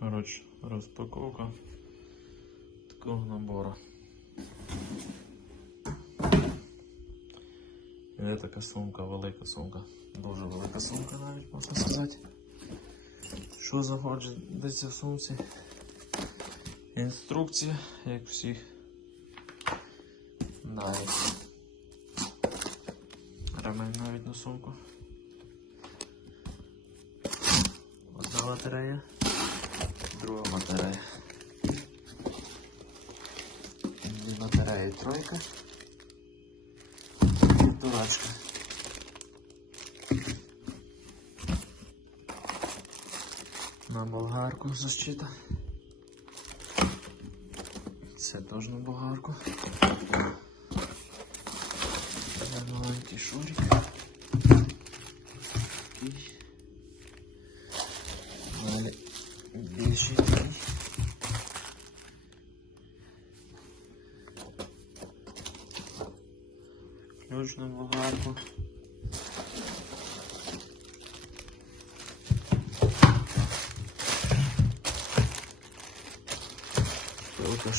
Коротше, розпаковка такого набору. Є така сумка, велика сумка. Дуже велика сумка навіть можна сказати. Що знаходиться в сумці? Інструкція, як всіх. Далі. Ремень навіть на сумку. Одна батарея, друга батарея. Дві батареї тройка. Дурачка. На болгарку защита. Це теж на болгарку. Маленький шурик. Більший такий. Ключ на болгарку. Пилка.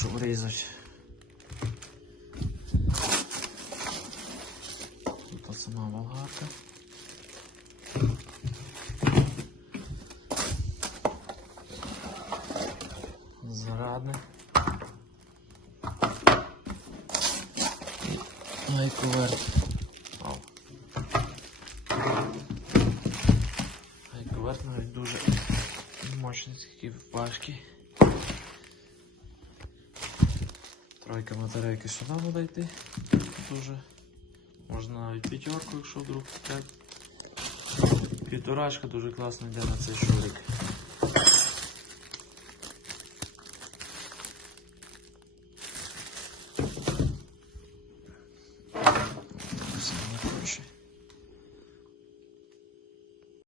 Тут сама болгарка. Зарадне. Гайковерт. Вау. Гайковерт навіть дуже мощний, такий важкий. Тройка батарейки сюди буде йти. Дуже. Можна навіть п'ятерку, якщо вдруг так. Півторачка дуже класно йде на цей шурик.